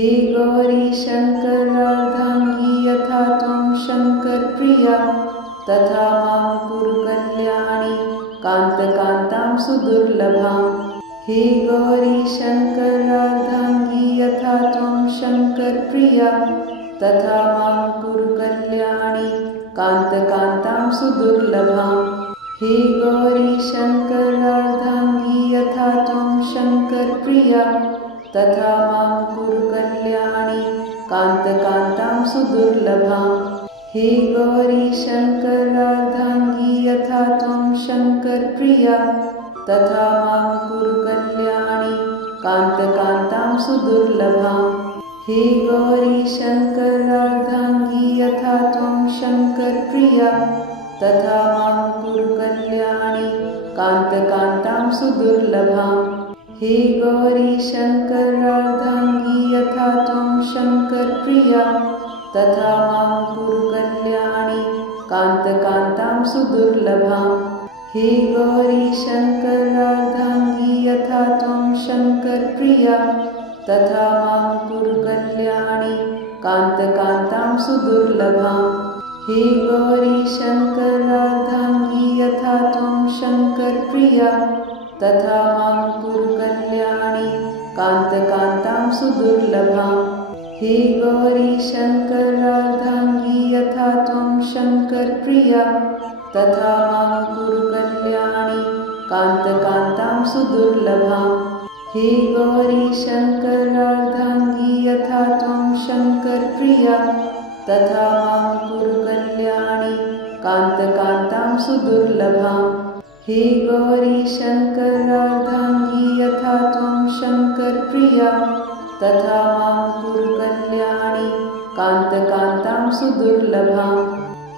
हे गौरी शङ्करार्धाङ्गी यथा त्वं शङ्करप्रिया तथा मां कुरु कल्याणी कान्तकान्तां सुदुर्लभाम्। हे गौरी शङ्करार्धाङ्गी यथा त्वं शङ्करप्रिया तथा मां कुरु कल्याणी कान्तकान्तां सुदुर्लभाम्। हे गौरी शङ्करार्धाङ्गी यथा त्वं शङ्करप्रिया तथा मां कुरु कल्याणी कान्तकान्तां सुदुर्लभाम्। हे गौरी शङ्करार्धाङ्गी यथा त्वं शङ्करप्रिया तथा मां कुरु कल्याणी कान्तकान्तां सुदुर्लभाम्। हे गौरी शङ्करार्धाङ्गी यथा त्वं शङ्करप्रिया तथा मां कुरु कल्याणी कान्तकान्तां सुदुर्लभाम्। हे गौरी शङ्करार्धाङ्गी यथा त्वं शङ्करप्रिया तथा मां कुरु कल्याणी कान्तकान्तां सुदुर्लभाम्। हे गौरी शङ्करार्धाङ्गी यथा त्वं शङ्करप्रिया तथा मां कुरु कल्याणी कान्तकान्तां सुदुर्लभाम्। हे गौरी शङ्करार्धाङ्गी यथा त्वं शङ्करप्रिया तथा मां कुरु कल्याणी कान्तकान्तां सुदुर्लभाम्। हे गौरी शङ्करार्धाङ्गी यथा त्वं शङ्करप्रिया तथा मां कुरु कल्याणी कान्तकान्तां सुदुर्लभाम्। हे गौरी शङ्करार्धाङ्गी यथा त्वं शङ्करप्रिया तथा मां कुरु कल्याणी कान्तकान्तां सुदुर्लभाम्। हे गौरी शङ्करार्धाङ्गी यथा त्वं शङ्करप्रिया तथा मां कुरु कल्याणी कान्तकान्तां सुदुर्लभाम्।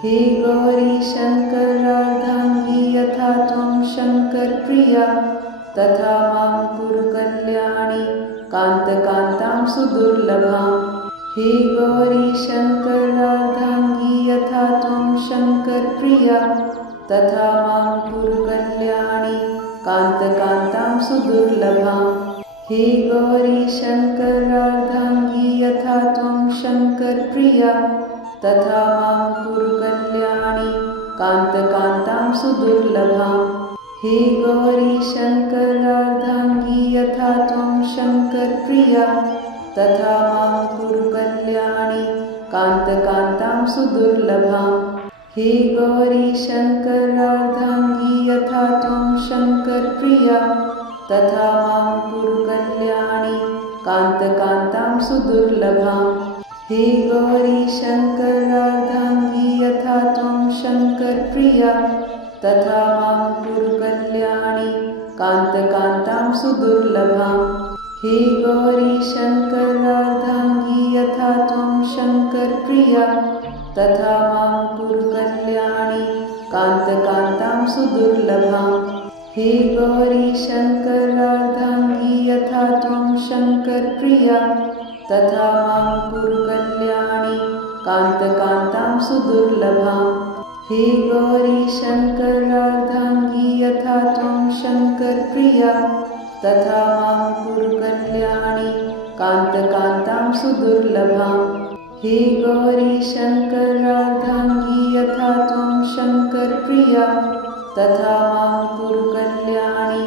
हे गौरी शङ्करार्धाङ्गी यथा त्वं शङ्करप्रिया तथा मां कुरु कल्याणी कान्तकान्तां सुदुर्लभाम्। हे गौरी शङ्करार्धाङ्गी यथा त्वं शङ्करप्रिया तथा मां कुरु कल्याणी कान्तकान्तां सुदुर्लभाम्। हे गौरी शङ्करार्धाङ्गी यथा त्वं शङ्करप्रिया तथा मां कुरु कल्याणी कान्तकान्तां सुदुर्लभाम्। हे गौरी शङ्करार्धाङ्गी यथा त्वं शङ्करप्रिया तथा मां कुरु कल्याणी कान्तकान्तां सुदुर्लभाम्। हे गौरी शङ्करार्धाङ्गी यथा त्वं शङ्करप्रिया तथा मां कुरु कल्याणी कान्तकान्तां सुदुर्लभाम्। हे गौरी शङ्करार्धाङ्गी यथा त्वं शङ्करप्रिया तथा मां कुरु कल्याणी कान्तकान्तां सुदुर्लभाम्। हे गौरी शङ्करार्धाङ्गी यथा त्वं शङ्करप्रिया तथा मां कुरु कल्याणी कान्तकान्तां सुदुर्लभाम्। हे गौरी शङ्करार्धाङ्गी यथा त्वं शङ्करप्रिया तथा मां कुरु कल्याणी कान्तकान्तां सुदुर्लभाम्। हे गौरी शङ्करार्धाङ्गी यथा त्वं शङ्करप्रिया तथा मां कुरु कल्याणी कान्तकान्तां सुदुर्लभाम्। हे गौरी शङ्करार्धाङ्गी यथा त्वं शङ्करप्रिया तथा मां कुरु कल्याणी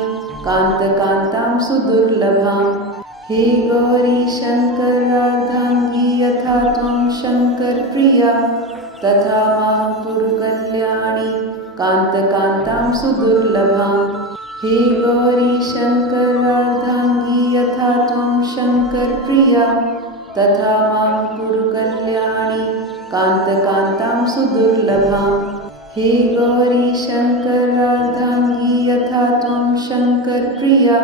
कान्तकान्तां सुदुर्लभाम्। हे गौरी शङ्करार्धाङ्गी यथा त्वं शङ्करप्रिया तथा मां कुरु कल्याणी कान्तकान्तां सुदुर्लभाम्। हे गौरी शङ्करार्धाङ्गी यथा त्वं शङ्करप्रिया तथा मां कुरु कल्याणी कान्तकान्तां सुदुर्लभाम्। हे गौरी शङ्करार्धाङ्गी यथा त्वं शङ्करप्रिया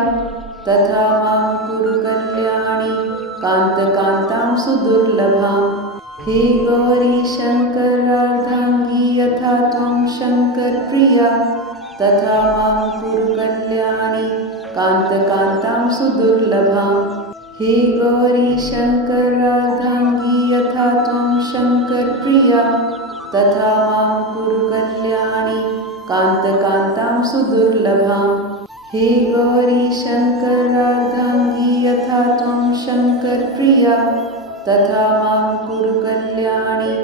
तथा मां कुरु कल्याणी कान्तकान्तां सुदुर्लभाम्। हे गौरी शङ्करार्धाङ्गी यथा त्वं शङ्करप्रिया तथा मां कुरु कल्याणी कान्तकान्तां सुदुर्लभाम्। हे गौरी शङ्करार्धाङ्गी यथा त्वं शङ्करप्रिया तथा मां कुरु कल्याणी कान्तकान्तां सुदुर्लभाम्। हे गौरी शङ्करार्धाङ्गी यथा त्वं शङ्करप्रिया तथा मां कुरु कल्याणि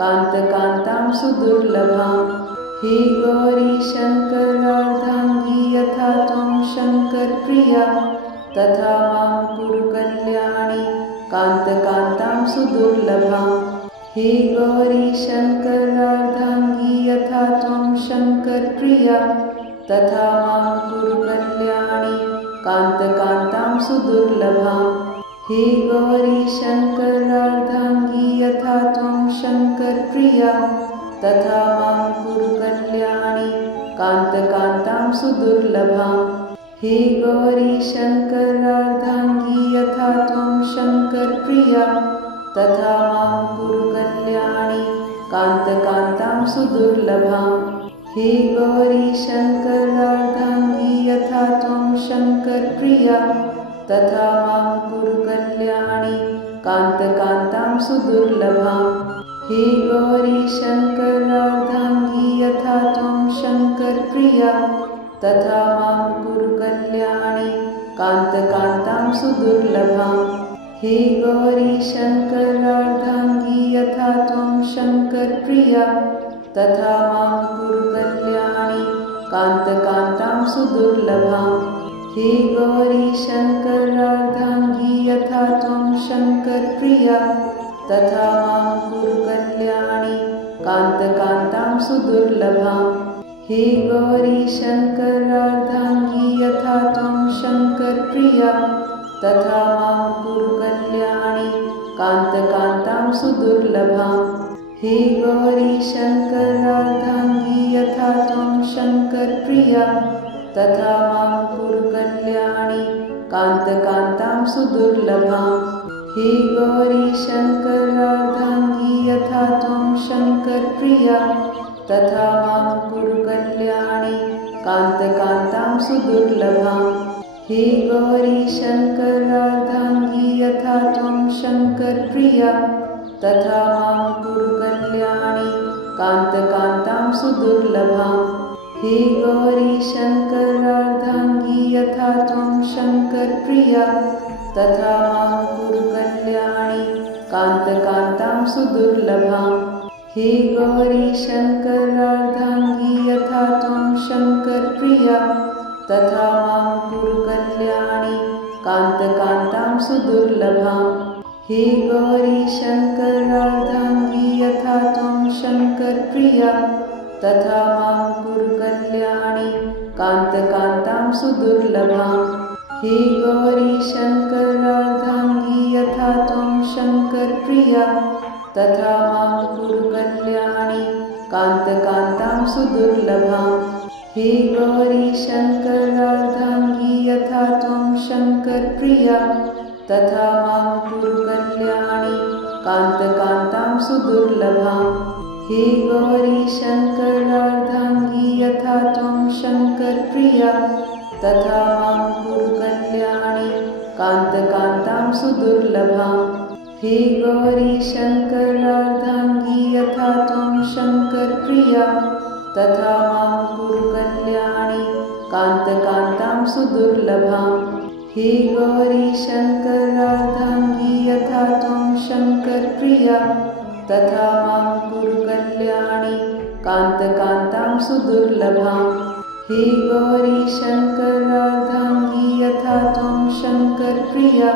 कान्तकान्तां सुदुर्लभाम्। हे गौरी शङ्करार्धाङ्गी यथा त्वं शङ्करप्रिया तथा मां कुरु कल्याणि कान्तकान्तां सुदुर्लभाम्। हे गौरी शङ्करार्धाङ्गी यथा त्वं शङ्करप्रिया तथा मां कुरु कल्याणि कान्तकान्तां सुदुर्लभाम्। हे गौरी शङ्करार्धाङ्गी यथा त्वं शङ्करप्रिया तथा मां कुरु कल्याणि कान्तकान्तां सुदुर्लभाम्। हे गौरी शङ्करार्धाङ्गी यथा त्वं शङ्करप्रिया तथा मां कुरु कल्याणि कान्तकान्तां सुदुर्लभाम्। हे गौरी शङ्करार्धाङ्गी यथा त्वं शङ्करप्रिया तथा मां कुरु कल्याणि कान्तकान्तां सुदुर्लभाम्। हे गौरी शङ्करार्धाङ्गी यथा त्वं शङ्करप्रिया तथा मां कुरु कल्याणि कान्तकान्तां सुदुर्लभाम्। हे गौरी शङ्करार्धाङ्गी यथा त्वं शङ्करप्रिया तथा मां कुरु कल्याणि कान्तकान्तां सुदुर्लभाम्। हे गौरी शङ्करार्धाङ्गी यथा त्वं शङ्करप्रिया तथा मां कुरु कल्याणि कान्तकान्तां सुदुर्लभाम्। हे गौरी शङ्करार्धाङ्गी यथा त्वं शङ्करप्रिया तथा मां कुरु कल्याणि कान्तकान्तां सुदुर्लभाम्। हे गौरी शङ्करार्धाङ्गी यथा त्वं शङ्करप्रिया तथा मां कुरु कल्याणि कान्तकान्तां सुदुर्लभाम्। हे गौरी शङ्करार्धाङ्गी यथा त्वं शङ्करप्रिया तथा मां कुरु कल्याणि कान्तकान्तां सुदुर्लभाम्। हे गौरी शङ्करार्धाङ्गी यथा त्वं शङ्करप्रिया तथा मां कुरु कल्याणि कान्तकान्तां सुदुर्लभाम्। हे गौरी शङ्करार्धाङ्गी यथा त्वं शङ्करप्रिया तथा मां कुरु कल्याणि कान्तकान्तां सुदुर्लभाम्। हे गौरी शङ्करार्धाङ्गी यथा त्वं शङ्करप्रिया तथा मां कुरु कल्याणि कान्तकान्तां सुदुर्लभाम्। हे गौरी शङ्करार्धाङ्गी यथा त्वं शङ्करप्रिया तथा मां कुरु कल्याणि कान्तकान्तां सुदुर्लभाम्। हे गौरी शङ्करार्धाङ्गी यथा त्वं शङ्करप्रिया तथा मां कुरु कल्याणि कान्तकान्तां सुदुर्लभाम्। हे गौरी शङ्करार्धाङ्गी यथा त्वं शङ्करप्रिया तथा मां कुरु कल्याणि कान्तकान्तां सुदुर्लभाम्। हे गौरी शङ्करार्धाङ्गी यथा त्वं शङ्करप्रिया तथा मां कुरु कल्याणि कान्तकान्तां सुदुर्लभाम्। हे गौरी शङ्करार्धाङ्गी यथा त्वं शङ्करप्रिया तथा मां कुरु कल्याणि कान्तकान्तां सुदुर्लभाम्। हे गौरी शङ्करार्धाङ्गी यथा त्वं शङ्करप्रिया तथा मां कुरु कल्याणि कान्तकान्तां सुदुर्लभाम्। हे गौरी शङ्करार्धाङ्गी यथा त्वं शङ्करप्रिया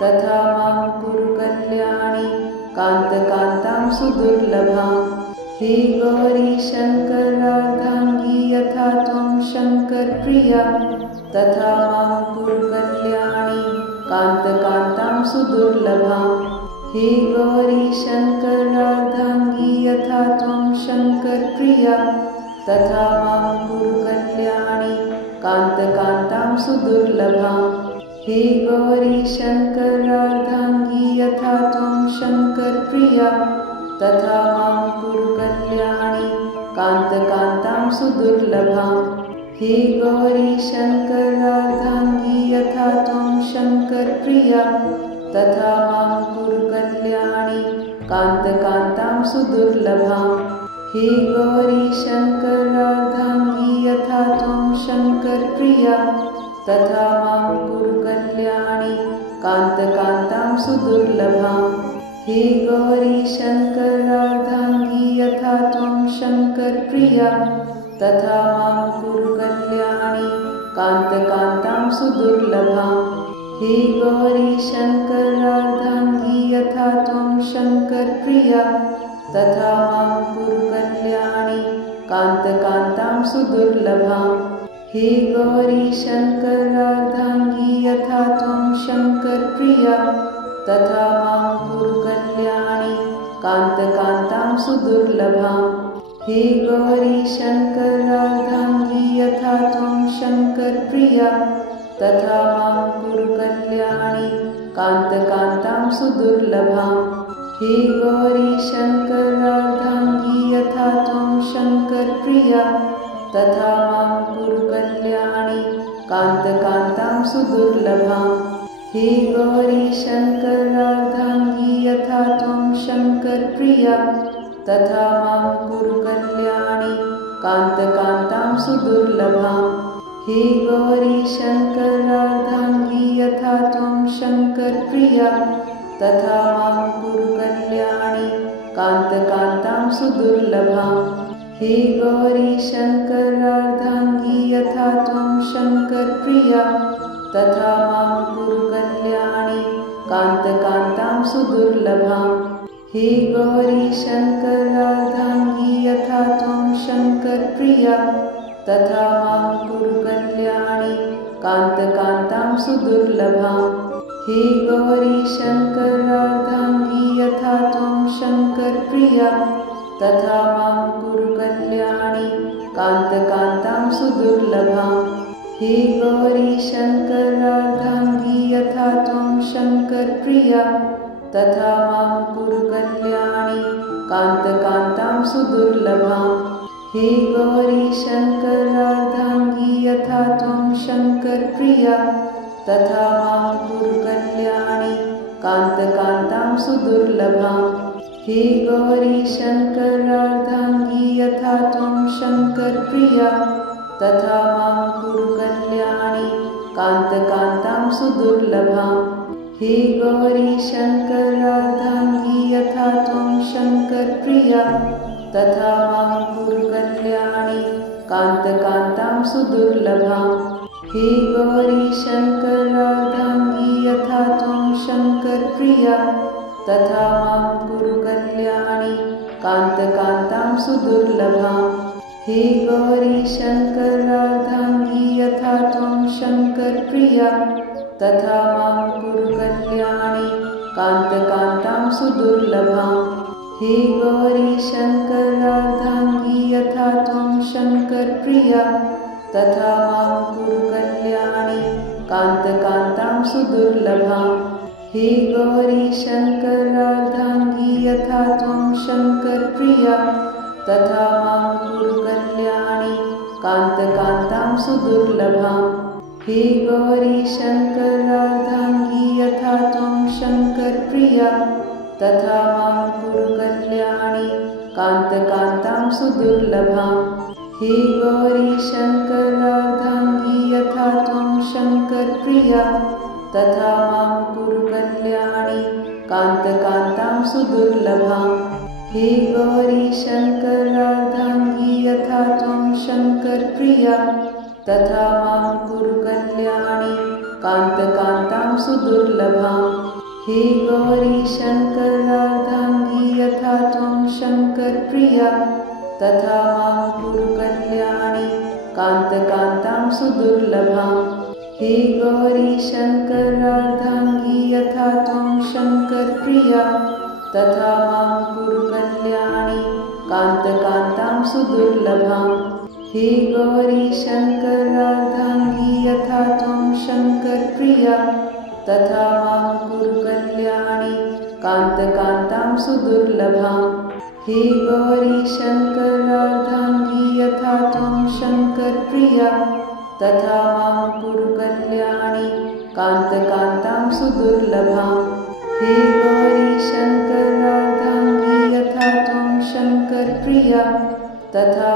तथा मां कुरु कल्याणि कान्तकान्तां सुदुर्लभाम्। हे गौरी शङ्करार्धाङ्गी यथा त्वं शङ्करप्रिया तथा मां कुरु कल्याणि कान्तकान्तां सुदुर्लभाम्। हे गौरी शङ्करार्धाङ्गी यथा त्वं शङ्करप्रिया तथा मां कुरु कल्याणि कान्तकान्तां सुदुर्लभाम्। हे गौरी शङ्करार्धाङ्गी यथा त्वं शङ्करप्रिया तथा मां कुरु कल्याणि कान्तकान्तां सुदुर्लभाम्। हे गौरी शङ्करार्धाङ्गी यथा त्वं शङ्करप्रिया तथा मां कुरु कल्याणि कान्तकान्तां सुदुर्लभाम्। हे गौरी शङ्करार्धाङ्गी यथा त्वं शङ्करप्रिया तथा मां कुरु कल्याणि कान्तकान्तां सुदुर्लभां। हे गौरी शङ्करार्धाङ्गी यथा त्वं शङ्करप्रिया तथा मां कुरु कल्याणि कान्तकान्तां सुदुर्लभां। हे गौरी शङ्करार्धाङ्गी यथा त्वं शङ्करप्रिया तथा मां कुरु कल्याणि कान्तकान्तां सुदुर्लभां। हे गौरी शङ्करार्धाङ्गी यथा त्वं शङ्करप्रिया तथा मां कुरु कल्याणि कान्तकान्तां सुदुर्लभां। हे गौरी शङ्करार्धाङ्गी यथा त्वं शङ्करप्रिया तथा मां कुरु कल्याणि कान्तकान्तां सुदुर्लभां। हे गौरी शङ्करार्धाङ्गी यथा त्वं शङ्करप्रिया तथा मां कुरु कल्याणि कान्तकान्तां सुदुर्लभां। हे गौरी शङ्करार्धाङ्गी यथा त्वं शङ्करप्रिया तथा मां कुरु कल्याणि कान्तकान्तां सुदुर्लभां। हे गौरी शङ्करार्धाङ्गी यथा त्वं शङ्करप्रिया तथा मां कुरु कल्याणि कान्तकान्तां सुदुर्लभां। हे गौरी शङ्करार्धाङ्गी यथा त्वं शङ्करप्रिया तथा मां कुरु कल्याणि कान्तकान्तां सुदुर्लभां। हे गौरी शङ्करार्धाङ्गी यथा त्वं शङ्करप्रिया तथा मां कुरु कल्याणि कान्तकान्तां सुदुर्लभां। हे गौरी शङ्करार्धाङ्गी यथा त्वं शङ्करप्रिया तथा मां कुरु कल्याणि कान्तकान्तां सुदुर्लभां। हे गौरी शङ्करार्धाङ्गी यथा त्वं शङ्करप्रिया तथा मां कुरु कल्याणि कान्तकान्तां सुदुर्लभां। हे गौरी शङ्करार्धाङ्गी यथा त्वं शङ्करप्रिया तथा मां कुरु कल्याणि कान्तकान्तां सुदुर्लभां। हे गौरी शङ्करार्धाङ्गी यथा त्वं शङ्करप्रिया तथा मां कुरु कल्याणि कान्तकान्तां सुदुर्लभां। हे गौरी शङ्करार्धाङ्गी यथा त्वं शङ्करप्रिया तथा मां कुरु कल्याणि कान्तकान्तां सुदुर्लभां। हे गौरी शङ्करार्धाङ्गी यथा त्वं शङ्करप्रिया तथा मां कुरु कल्याणि कान्तकान्तां सुदुर्लभां। हे गौरी शङ्करार्धाङ्गी यथा त्वं शङ्करप्रिया तथा मां कुरु कल्याणि कान्तकान्तां सुदुर्लभां। हे गौरी शङ्करार्धाङ्गी यथा त्वं शङ्करप्रिया तथा मां कुरु कल्याणि कान्तकान्तां सुदुर्लभां। हे गौरी शङ्करार्धाङ्गी यथा त्वं शङ्करप्रिया तथा मां कुरु कल्याणि कान्तकान्तां सुदुर्लभां। हे गौरी शङ्करार्धाङ्गी यथा त्वं शङ्करप्रिया तथा मां कुरु कल्याणि कान्तकान्तां सुदुर्लभां। हे गौरी शङ्करार्धाङ्गी यथा त्वं शङ्करप्रिया तथा मां कुरु कल्याणि कान्तकान्तां सुदुर्लभां। हे गौरी शङ्करार्धाङ्गी यथा त्वं शङ्करप्रिया तथा मां कुरु कल्याणि कान्तकान्तां सुदुर्लभां। हे गौरी शङ्करार्धाङ्गी यथा त्वं शङ्करप्रिया तथा मां कुरु कल्याणि कान्तकान्तां सुदुर्लभां। हे गौरी शङ्करार्धाङ्गी यथा त्वं शङ्करप्रिया तथा मां कुरु कल्याणि कान्तकान्तां सुदुर्लभां। हे गौरी शङ्करार्धाङ्गी यथा त्वं शङ्करप्रिया तथा मां कुरु कल्याणि कान्तकान्तां सुदुर्लभां। हे गौरी शङ्करार्धाङ्गी यथा त्वं शङ्करप्रिया तथा मां कुरु कल्याणि कान्तकान्तां सुदुर्लभां। हे गौरी शङ्करार्धाङ्गी यथा त्वं शङ्करप्रिया तथा